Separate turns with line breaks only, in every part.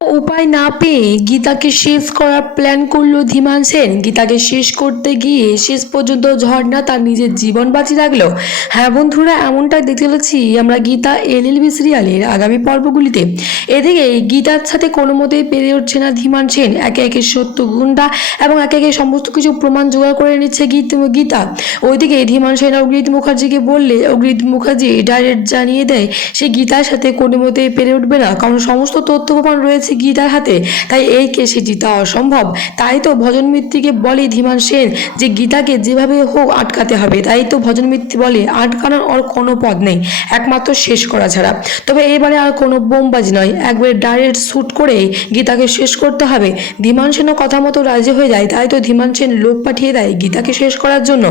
উপায় না পেয়ে গীতাকে শেষ করার প্ল্যান করল ধীমান সেন। গীতাকে শেষ করতে গিয়ে শেষ পর্যন্ত ঝর্ণা তার নিজের জীবন বাঁচিয়ে রাখল। হ্যাঁ বন্ধুরা, এমনটাই দেখতে চলেছি আমরা গীতা এলএলবি সিরিয়ালের আগামী পর্বগুলিতে। এদিকে গীতার সাথে কোনো মতেই পেরে উঠছে না ধীমান সেন। একে একে সত্য গুন্ডা এবং একে একে সমস্ত কিছু প্রমাণ জোগাড় করে নিচ্ছে গীত, গীতা। ওইদিকে ধীমান সেন অগ্রিত মুখার্জিকে বললে অগ্রিত মুখার্জি ডাইরেক্ট জানিয়ে দেয়, সে গীতার সাথে কোনো মতেই পেরে উঠবে না। কারণ সমস্ত তথ্য প্রমাণ রয়েছে। গীতার হাতে। তাই এই কেসে জিতা অসম্ভব। তাই তো ভজন মিত্তিকে বলে ধীমান সেন যে গীতাকে যেভাবে হোক আটকাতে হবে, তাই তো ভজন মিত্তি বলে আটকানোর আর কোনো পদ নেই, একমাত্র শেষ করা ছাড়া। তবে এবারে আর কোনো বোমবাজি নয়, একবারে ডাইরেক্ট শ্যুট করে গীতাকে শেষ করতে হবে। ধীমান সেনও কথা মতো রাজি হয়ে যায়, তাই তো ধীমান সেন লোক পাঠিয়ে দেয় গীতাকে শেষ করার জন্য।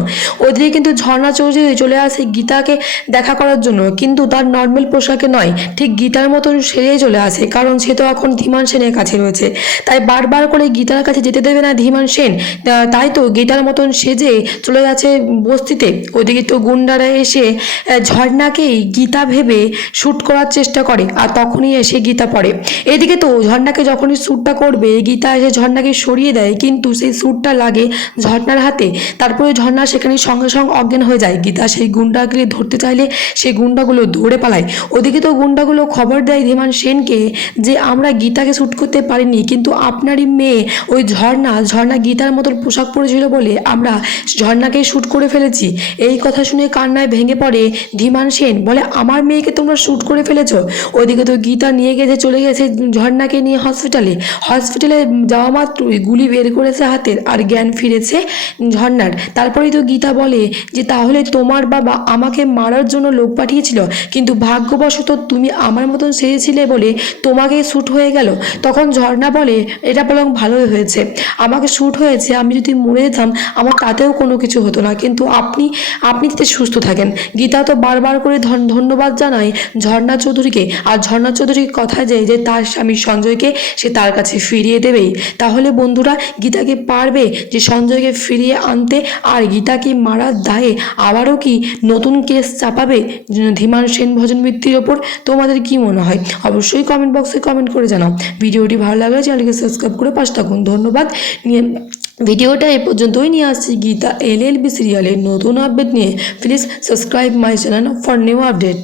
ওদিকে কিন্তু ঝর্ণা চৌধুরী চলে আসে গীতাকে দেখা করার জন্য, কিন্তু তার নর্মাল পোশাকে নয়, ঠিক গীতার মতন সেরেই চলে আসে, কারণ সে তো এখন ধীমান সেনের কাছে রয়েছে। তাই বারবার করে গীতার কাছে যেতে দেবে না ধীমান সেন। তাই তো গীতার মতন সেজে চলে যাচ্ছে বস্তিতে। ওদিকে তো গুন্ডারা এসে ঝর্ণাকেই গীতা ভেবে শ্যুট করার চেষ্টা করে, আর তখনই এসে গীতা পড়ে। এদিকে তো ঝর্ণাকে যখনই শ্যুটটা করবে, গীতা এসে ঝর্ণাকে সরিয়ে দেয়, কিন্তু সেই শ্যুটটা লাগে ঝর্ণার হাতে। তারপরে ঝর্ণা সেখানে সঙ্গে সঙ্গে অজ্ঞান হয়ে যায়। গীতা সেই গুন্ডাকে ধরতে চাইলে সেই গুন্ডাগুলো দৌড়ে পালায়। ওদিকে তো গুন্ডাগুলো খবর দেয় ধীমান সেনকে যে, আমরা গীতাকে শ্যুট করতে পারিনি, কিন্তু আপনারই মেয়ে ওই ঝর্ণা ঝর্ণা গীতার মতন পোশাক পরেছিল বলে আমরা ঝর্ণাকে শ্যুট করে ফেলেছি। এই কথা শুনে কান্নায় ভেঙে পড়ে ধীমান সেন, বলে, আমার মেয়েকে তোমরা শ্যুট করে ফেলেছো? ওইদিকে তো গীতা নিয়ে গেছে, চলে গেছে ঝর্ণাকে নিয়ে হসপিটালে হসপিটালে যাওয়া মাত্রই গুলি বের করেছে হাতের আর জ্ঞান ফিরেছে ঝর্ণার। তারপরেই তো গীতা বলে যে, তাহলে তোমার বাবা আমাকে মারার জন্য লোক পাঠিয়েছিল, কিন্তু ভাগ্যবশত তুমি আমার মতন সেরেছিলে বলে তোমাকে শ্যুট হয়ে গেল। তখন ঝর্ণা বলে, এটা বরং ভালোই হয়েছে। আমাকে শ্যুট হয়েছে, আমি যদি মরে যেতাম, আমার তাতেও কোনো কিছু হতো না। কিন্তু আপনি আপনি যাতে সুস্থ থাকেন। গীতা তো বারবার করে ধন- ধন্যবাদ জানায় ঝর্ণা চৌধুরীকে। আর ঝর্ণা চৌধুরীর কথা যায় যে তার স্বামী সঞ্জয়কে সে তার কাছে ফিরিয়ে দেবেই। তাহলে বন্ধুরা, গীতাকে পারবে যে সঞ্জয়কে ফিরিয়ে আনতে, আর গীতাকে মারার দায়ে আবারও কি নতুন কেস চাপাবে ধীমান সেন ভজন মিত্তির ওপর? তোমাদের কি মনে হয়? অবশ্যই কমেন্ট বক্সে কমেন্ট করে জানাও। ভিডিওটি ভালো লাগলে চ্যানেলকে সাবস্ক্রাইব করে পাশে থাকুন। ধন্যবাদ। নিয়ে ভিডিওটা এ পর্যন্তই নিয়ে আসছি গীতা এল এল বি সিরিয়ালের নতুন আপডেট নিয়ে। Please subscribe my channel for new update